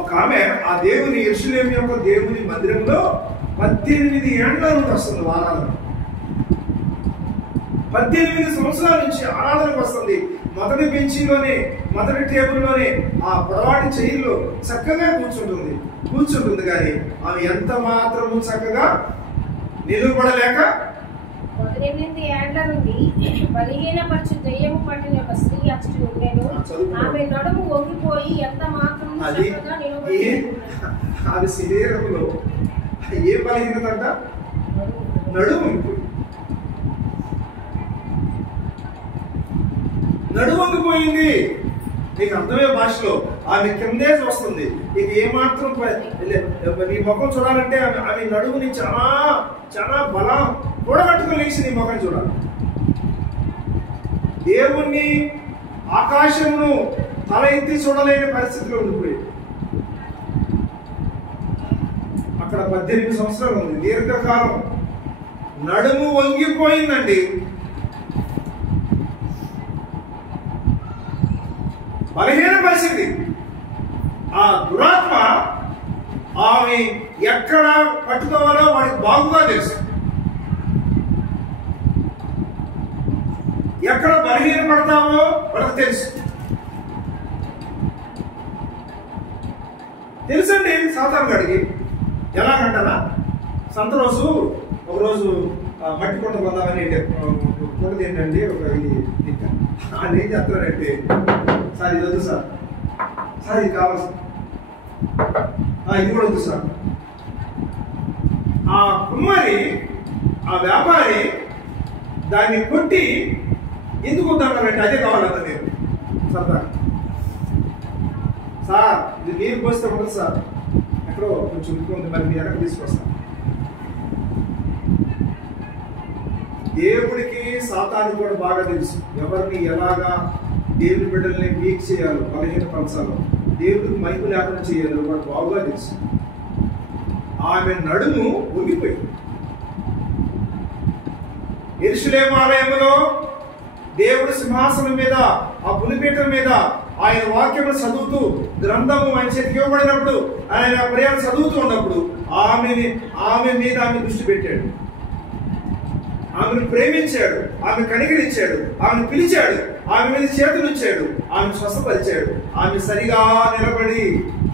ఒక ఆమె ఆ దేవుని యెరూషలేము యొక్క దేవుని మందిరంలో 18 ఏళ్ల నుండి వస్తుంది. వారాలను 18 సంవత్సరాల నుంచి ఆరాధనకు వస్తుంది. మొదటి బెంచీలోనే, మొదటి టేబుల్లోనే, ఆ పొడవాటి చైర్లో చక్కగా కూర్చుంటుంది. కానీ ఆమె ఎంత మాత్రము చక్కగా నిలువబడలేక 18 ఏళ్ల నుండి బలహీనపరచు దెయ్యము పట్టిన ఒక స్త్రీ అచ్చట ఉండెను. ఆమె నడుము వంగిపోయి ఎంత మాత్రం చక్కగా నిలబడలేదు. ఆమె శరీరంలో ఏ బలహీనత అంట? నడుము వంగిపోయింది. నీకు అర్థమయ్యే భాషలో ఆమె కిందే వస్తుంది. నీకు ఏమాత్రం నీ ముఖం చూడాలంటే ఆమె నడుముని చాలా చాలా బలం కూడగట్టుకుని లేచి నీ ముఖం చూడాలి. దేవుణ్ణి, ఆకాశమును తల ఎత్తి చూడలేని పరిస్థితిలో ఉండిపోయింది. అక్కడ 18 సంవత్సరాలు ఉంది, దీర్ఘకాలం. నడుము వంగిపోయిందండి. బలహీన పరిస్థితి. ఆ దురాత్మ ఆమె ఎక్కడ పట్టుకోవాలో వాడికి బాగుగా తెలుసు. ఎక్కడ బలహీన పడతామో వాడికి తెలుసండి. సాతాను గడికి ఎలాగంటారా, సంత రోజు ఒకరోజు మట్టి కొండ పొందామని కొండది ఏంటండి, ఒక ఇది ఆయన ఏం చెప్తారంటే, సార్ ఇది వద్దు సార్, ఇది కావాలి సార్, ఇది కూడా వద్దు సార్. ఆ కుమ్మరి, ఆ వ్యాపారి దాన్ని కొట్టి ఎందుకు వద్దానంటే అదే కావాలన్నా నేను సరదా సార్, ఇది నీరు పోస్తే ఉండదు సార్, ఎక్కడో కొంచెం ఉంది, మరి మీ ఎక్కడ తీసుకొస్తాను. దేవుడికి సాతాను కూడా బాగా తెలుసు ఎవరిని ఎలాగా దేవుని బిడ్డల్ని వీక్ చేయాలో, బలహీనపరచాలో, దేవుడికి మైపు లేకుండా చేయాలో వాడు బాగా తెలుసు. ఆమె నడుము వంగిపోయింది. యెరూషలేము ఆలయములో దేవుడి సింహాసనం మీద, ఆ పులిపీఠం మీద ఆయన వాక్యము చదువుతూ, గ్రంథము ఆయన చేతికి ఇవ్వబడినప్పుడు, ఆయన ప్రేమ చదువుతూ ఉన్నప్పుడు ఆమె మీద ఆమె దృష్టి పెట్టాడు. ఆమెను ప్రేమించాడు, ఆమె కనికరించాడు, ఆమెను పిలిచాడు, ఆమె మీద చేతులు ఇచ్చాడు, ఆమె స్వస్థపరిచాడు. ఆమె సరిగా నిలబడి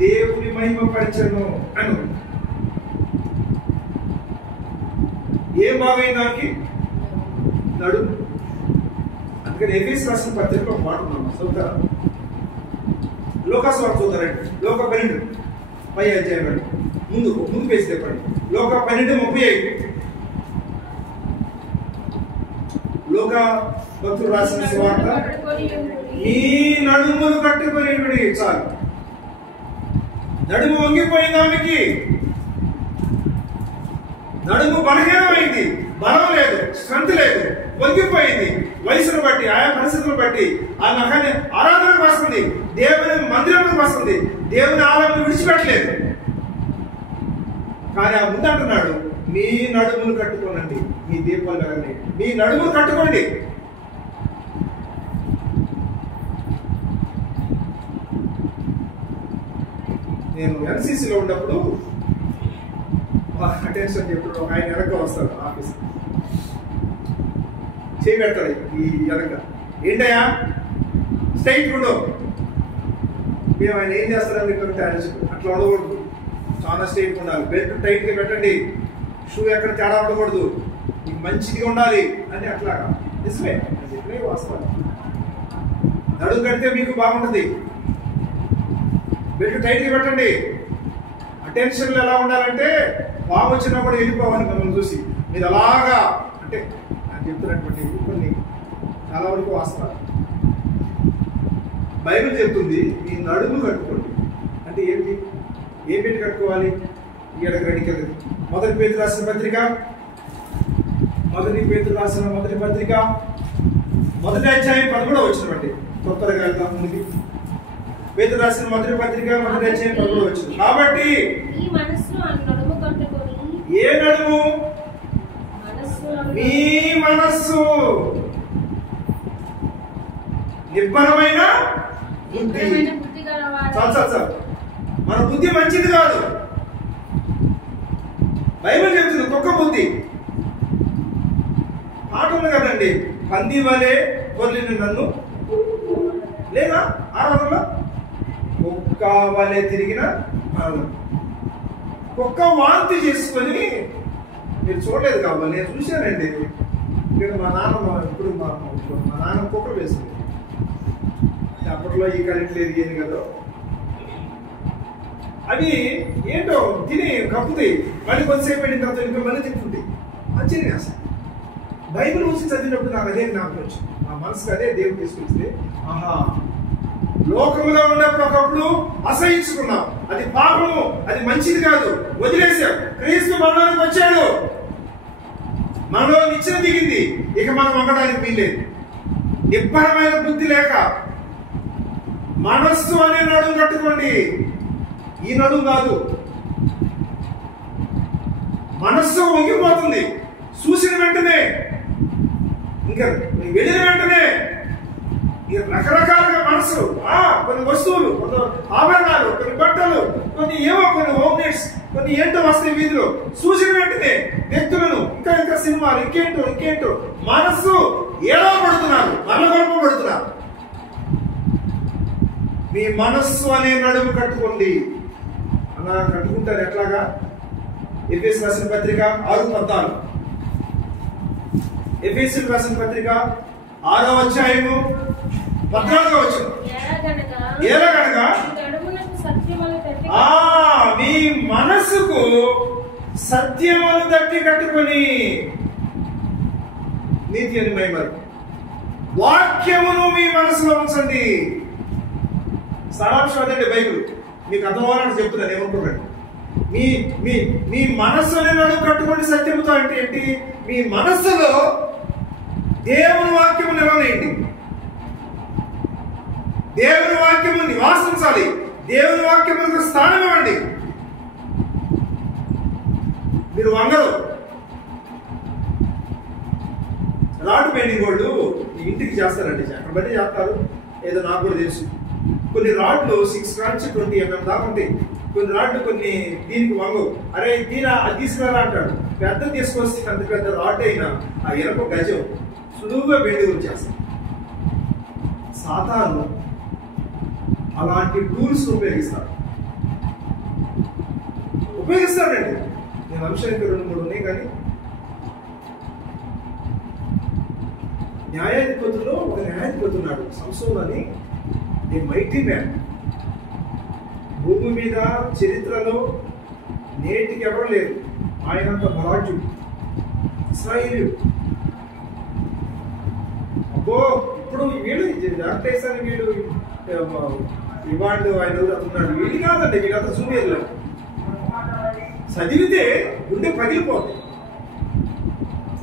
దేవుని మహిమపరిచాను అను. ఏం బాగైంది దానికి? నడుము. అందుకని ఎఫెసీయులకు రాసిన పత్రిక ఒక మాట ఉన్నాం, చదువుతారా? లోకాసు వార్త చూద్దారండి. లోక 12 పై అధ్యాయం ముందు పేసి చెప్పండి. లోక 12:35. లోక భక్తులు రాసిన సువార్త, ఈ నడుములు కట్టుకొని చాలు. నడుము వంగిపోయింది ఆమెకి. నడుము బలహీనమైంది, బలం లేదు, స్ట్రెంత్ లేదు, వంగిపోయింది. వయసును బట్టి, ఆయా పరిస్థితులను బట్టి ఆమె ఆరాధనకు వస్తుంది, దేవుని మందిరంలోకి వస్తుంది, దేవుని ఆలయం విడిచిపెట్టలేదు. కానీ ఆ ముందంటున్నాడు, మీ నడుములు కట్టుకోనండి, మీ దీపాలు వెలగండి, మీ నడుములు కట్టుకోండి. నేను ఎన్సీసీలో ఉన్నప్పుడు అటెన్షన్ చెప్పుడు ఒక ఆయన వెనక వస్తాడు, ఆఫీస్ చేయబెడతాడు ఈ వెనక. ఏంటయ్యా స్ట్రైట్ ఉండవు. మేము ఆయన ఏం చేస్తారని అట్లా ఉండకూడదు, చాలా స్ట్రైట్ ఉండాలి, బెల్ట్ టైట్ గా పెట్టండి, షూ ఎక్కడ తేడా ఉండకూడదు, మీకు మంచిగా ఉండాలి అని. అట్లా నిజమే, చెప్పినే వాస్తవం. నడుము కడితే మీకు బాగుంటుంది, బెల్ట్ టైట్ గా పెట్టండి. అటెన్షన్లు ఎలా ఉండాలంటే పాము వచ్చినా కూడా వెళ్ళిపోవాలి మిమ్మల్ని చూసి. మీరు అలాగా అంటే నేను చెప్తున్నటువంటి కొన్ని చాలా వరకు వాస్తవాలు. బైబిల్ చెప్తుంది మీ నడుము కట్టుకోండి అంటే ఏంటి? ఏం పెట్టి కట్టుకోవాలి? ఈ ఎడగడికి మొదటి పేతురు రాసిన పత్రిక మొదటి అధ్యాయం 11వ వచనం. కొత్తగా వెళ్తాం ముందుకి. పేతురు రాసిన మొదటి పత్రిక మొదటి అధ్యాయం 11వ వచనం. కాబట్టి ఏ నడుము? మీ మనస్సు నిబ్బరమైన బుద్ధి. చాలు. మన బుద్ధి మంచిది కాదు. బైబిల్ చెప్తుంది కుక్క బుద్ధి. పాట ఉంది కదండి, పంది వలె పొర్లిన నన్ను, లేదా ఆరాధనలో కుక్క వలె తిరిగిన మరణం. కుక్క వాంతి చేసుకొని, మీరు చూడలేదు కాబట్టి నేను చూశానండి. ఇక్కడ మా నాన్న కుక్కలు వేస్తుంది. అప్పట్లో ఈ కరెంట్ లేదు ఏది కదా, అవి ఏంటో తిని కప్పుతాయి. మళ్ళీ కొద్దిసేపు వెళ్ళిన తర్వాత ఇంకా మళ్ళీ తిప్పుతుంది. ఆశ్చర్యం అసలు. బైబిల్ గురించి చదివినప్పుడు నాకు అదే జ్ఞాపకం వచ్చింది. నా మనసుకు అదే దేవుడు తీసుకొచ్చింది. ఆహా, లోకంలో ఉన్నప్పుడు ఒకప్పుడు అసహించుకున్నాం, అది పాపము, అది మంచిది కాదు, వదిలేసాం. క్రీస్తు మనలోకి వచ్చాడు, మనలో నిచ్చెన దిగింది, ఇక మనం వంగడానికి వీల్లేదు. నిబ్బరమైన బుద్ధి లేక మనస్సు అనే నడుము కట్టుకోండి. ఈ నడుము కాదు. మనస్సు వంగిపోతుంది చూసిన వెంటనే, ఇంకా వెళ్ళిన వెంటనే రకరకాలుగా మనసు, కొన్ని వస్తువులు, కొన్ని ఆభరణాలు, కొన్ని బట్టలు, కొన్ని హోమ్నెట్స్, కొన్ని ఏంటో వస్తాయి వీధిలో. చూసిన వెంటనే వ్యక్తులను, ఇంకా సినిమాలు, ఇంకేంటో మనస్సు ఏదో పడుతున్నారు, మల్లగొల్పబడుతున్నారు. మీ మనస్సు అనే నడుము కట్టుకోండి. అలా కట్టుకుంటారు ఎట్లాగా? ఎఫెసీయులకు రాసిన పత్రిక 6:14. ఎఫెసీయులకు రాసిన పత్రిక 6వ అధ్యాయము 14వ వచనం. ఎలాగనగా మీ మనస్సుకు సత్యమును తట్టి కట్టుకొని, నీతి అని మహిమరు వాక్యమును మీ మనసులో ఉంచండి. సారాంశం అదండి బైబిల్. మీకు అర్థమవ్వాలని చెప్తున్నాను, ఏమనుకోండి. మీ మనస్సుని నడుము కట్టుకోండి సత్యముతో. అంటే ఏంటి? మీ మనస్సులో దేవుని వాక్యము నిలవనేయండి. దేవుని వాక్యము నివాసించాలి. దేవుని వాక్యములకు స్థానం ఇవ్వండి. మీరు వంగరు. రాడ్ పెయింటింగ్ వాళ్ళు ఇంటికి చేస్తారండి, అక్కడ బట్టి చేస్తారు. ఏదో నాకు కూడా తెలుసు. కొన్ని రాడ్లు 6 నుంచి 20 mm దాకా ఉంటాయి. కొన్ని రాడ్లు కొన్ని దీనికి వంగవు. అరే దీనా అది తీసుకురా అంటాడు. పెద్ద తీసుకొస్తే అంత పెద్ద రాడ్ అయినా ఆ ఎనప గజం సులువుగా బెండి వచ్చేస్తాం. సాతాను అలాంటి టూల్స్ ఉపయోగిస్తాడండి. నేను అంశాలు 2-3 ఉన్నాయి. కానీ న్యాయాధిపతుల్లో ఒక న్యాయాధిపతి ఉన్నాడు, సంసోను అని. ఏ మైటీ మ్యాన్. భూమి మీద చరిత్రలో నేటికి ఎవరు లేరు ఆయనంత బలాఢ్యుడు, ఇశ్రాయేలీయుడు. అబ్బో, ఇప్పుడు వీడు వెంకటేశ్వర వీడు ఇవాడు ఆయన ఉన్నాడు. వీడు కాదండి, వీడంతా జూనియర్లు. చదివితే గుండె పగిలిపోతుంది.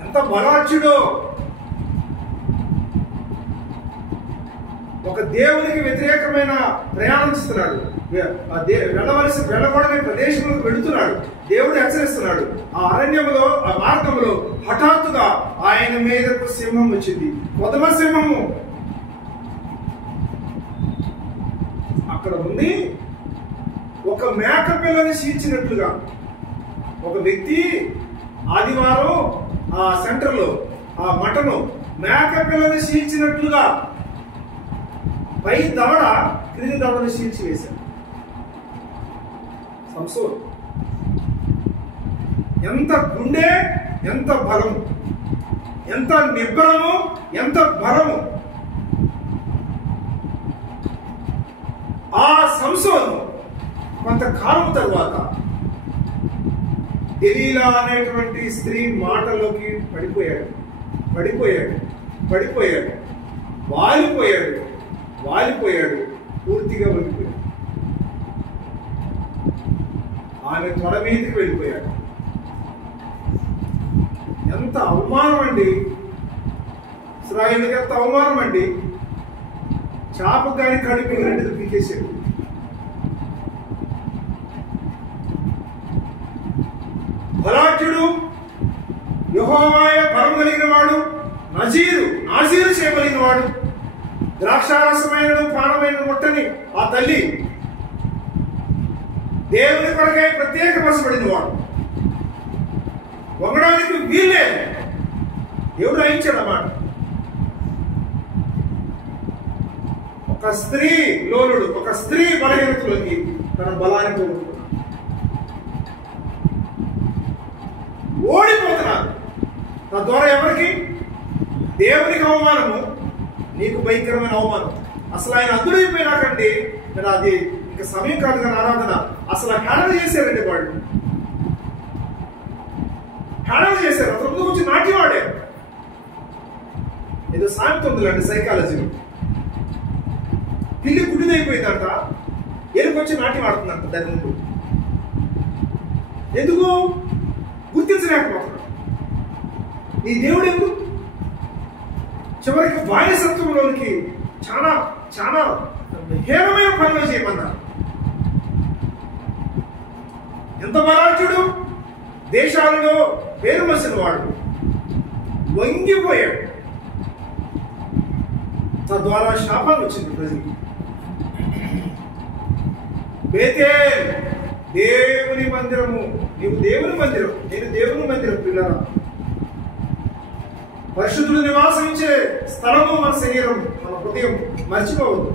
ఎంత బలాఢ్యుడో. ఒక దేవునికి వ్యతిరేకమైన ప్రయాణం చేస్తున్నాడు. వెళ్ళకూడని ప్రదేశంలోకి వెళుతున్నాడు. దేవుడు హెచ్చరిస్తున్నాడు. ఆ అరణ్యములో, ఆ మార్గంలో హఠాత్తుగా ఆయన మీదకు సింహం వచ్చింది. కొదమ సింహము అక్కడ ఉంది. ఒక మేక పిల్లని చీల్చినట్లుగా ఒక వ్యక్తి ఆదివారం ఆ సెంటర్లో ఆ మటను మేక పిల్లని చీల్చినట్లుగా పై దవడ క్రింది దవడని చీల్చి వేశాడు సంసోను. ఎంత గుండె, ఎంత బలము, ఎంత నిబ్బరము, ఎంత బలము. ఆ సంసోను కొంతకాలం తరువాత దెలీలా అనేటువంటి స్త్రీ మాటలోకి పడిపోయాడు, వాలిపోయాడు, పూర్తిగా వెళ్ళిపోయాడు. ఆమె తొడ మీదకి వెళ్ళిపోయాడు. ఎంత అవమానం అండి! ఇశ్రాయేలుకి ఎంత అవమానం అండి! చాప కానీ కడుపు రెండు పీకేసాడు. బలాఢ్యుడు, యెహోవాయ బలం కలిగిన వాడు, నాజీరు చేయబలిగిన వాడు, ద్రాక్షారసమైన పానమైన ముట్టని ఆ తల్లి, దేవుని కొరకై ప్రత్యేకపరచబడిన వాడు, వంగడానికి వీళ్ళే దేవుడు రాయించాడు అన్నమాట. ఒక స్త్రీ లోనుడు, ఒక స్త్రీ బలహీనతలోకి తన బలాన్ని కోరుకున్నాడు. ఓడిపోతున్నారు. తద్వారా ఎవరికి? దేవునికి అవమానము, నీకు భయంకరమైన అవమానం. అసలు ఆయన అందుడైపోయినాకంటే అది ఇంకా సమయం కాదు కానీ ఆరాధన అసలు హేళన చేశారండి వాళ్ళు. హేళన చేశారు. అతను ముందు వచ్చి నాట్యం ఆడారు. ఏదో సామెత ఉందిలేండి సైకాలజీలో. పిల్లి గుడ్డిదైపోయిందంట, ఎలుకొచ్చి నాట్యం ఆడుతుందంట దాని ముందు. ఎందుకు? గుర్తించలేకపోతున్నాడు. నీ దేవుడు ఎవరు? చివరికి బానిసత్వంలోనికి చాలా చాలా హేళమైన పనులు చేయమన్నారు. ఎంత బలాఢ్యుడు! దేశాలలో పేరు మసిన వాడు వంగిపోయాడు. తద్వారా శాపాలు వచ్చింది ప్రజలు. బేతేల్ దేవుని మందిరము, నీవు దేవుని మందిరం, నేను దేవుని మందిరం. పిల్లరా, పరిశుద్ధుడు నివాసించే స్థలము మన శరీరం, మన హృదయం. మర్చిపోవద్దు.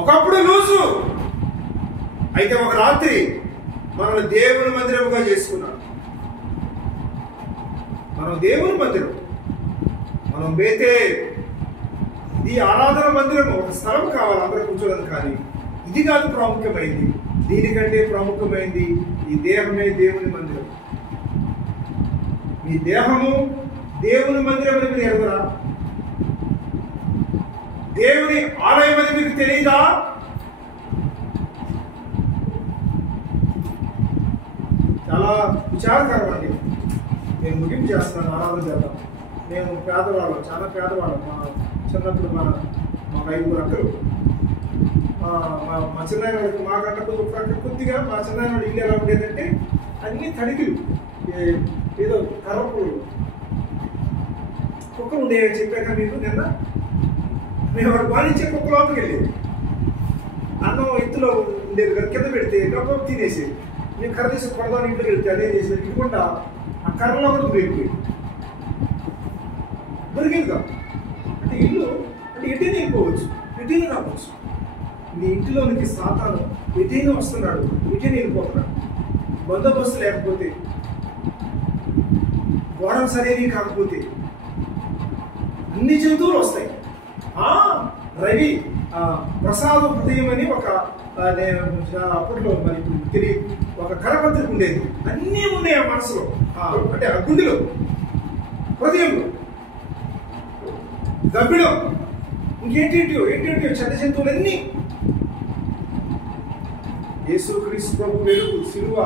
ఒకప్పుడు లూజు అయితే ఒక రాత్రి మనల్ని దేవుని మందిరముగా చేసుకున్నాడు. మనం దేవుని మందిరం, మనం బేతేల్. ఇది ఆరాధన మందిరం, ఒక స్థలం కావాలి అందరూ కూర్చోడానికి. కానీ ఇది కాదు ప్రాముఖ్యమైంది. దీనికంటే ప్రాముఖ్యమైంది ఈ దేహమే దేవుని మందిరం. మీ దేహము దేవుని మందిరం అని మీరు ఎరుగురా? దేవుని ఆలయం అని మీకు తెలియదా? చాలా విచారకరం అండి. నేను ముగింపు చేస్తాను, ఆరాధన చేద్దాం. మేము పేదవాళ్ళం, చాలా పేదవాళ్ళం. మా చిన్నప్పుడు మా 5 అక్కలు, మా చిన్నాయనవాడికి మాకంటే కొద్దిగా మా చిన్నాయనవాడి ఇల్లు ఎలా ఉండేదంటే అన్ని తడికిలు, ఏదో కర్రపులు కుక్కలు ఉండేవి. చెప్పాక మీకు నిన్న మేము వాడు బాధించే కుక్క లోపలికి వెళ్ళేది. అన్నం ఎత్తులో ఉండేది కదా, కింద పెడితే గొప్ప తినేసేది. మేము కర్ర తీసి కొడదాన్ని ఇంట్లోకి వెళ్తే అదే చేసేది. ఇటుకుండా ఆ కర్రలో కూడా దొరికింది కాదు. అంటే ఇల్లు అంటే ఎటైనా వెళ్ళిపోవచ్చు, ఎటైనా రావచ్చు. నీ ఇంటిలోనికి సాతాను ఎటైనా వస్తున్నాడు, ఎటైనా వెళ్ళిపోతున్నాడు. బందోబస్తు లేకపోతే, గోడలు సరైనవి కాకపోతే అన్ని జంతువులు వస్తాయి. రవి ప్రసాద హృదయం అని ఒక అప్పట్లో మరి తెలియదు, ఒక కరపత్రిక ఉండేది. అన్నీ ఉన్నాయి ఆ మనసులో, అంటే ఆ గుండెలో, హృదయంలో, గబ్బిలో, ఇంకేంటేంటియో చెడ్డ జంతువులన్నీ. యేసుక్రీస్తు ప్రభు వెలుగు, సిలువ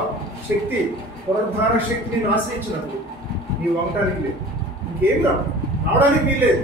శక్తి, పునరుద్ధార శక్తిని ఆశ్రయించినప్పుడు నీవు వంగటానికి లేదు, ఇంకేం రావడానికి వీల్లేదు.